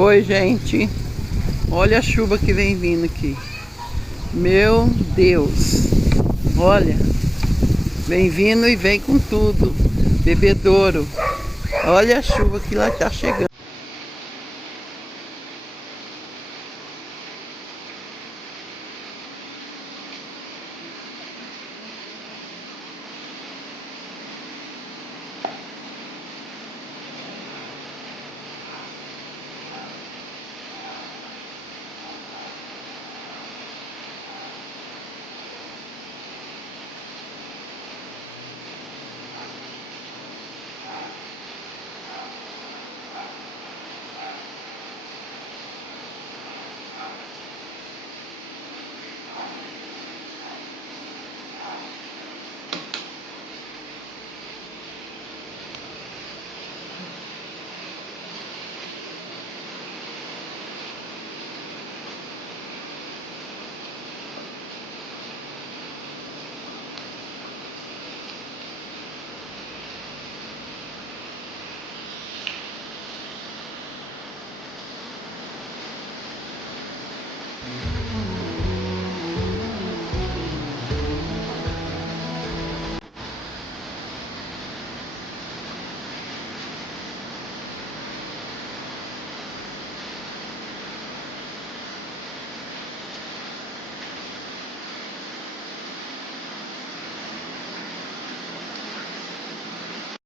Oi, gente. Olha a chuva que vem vindo aqui. Meu Deus. Olha. Vem vindo e vem com tudo. Bebedouro. Olha a chuva que lá tá chegando.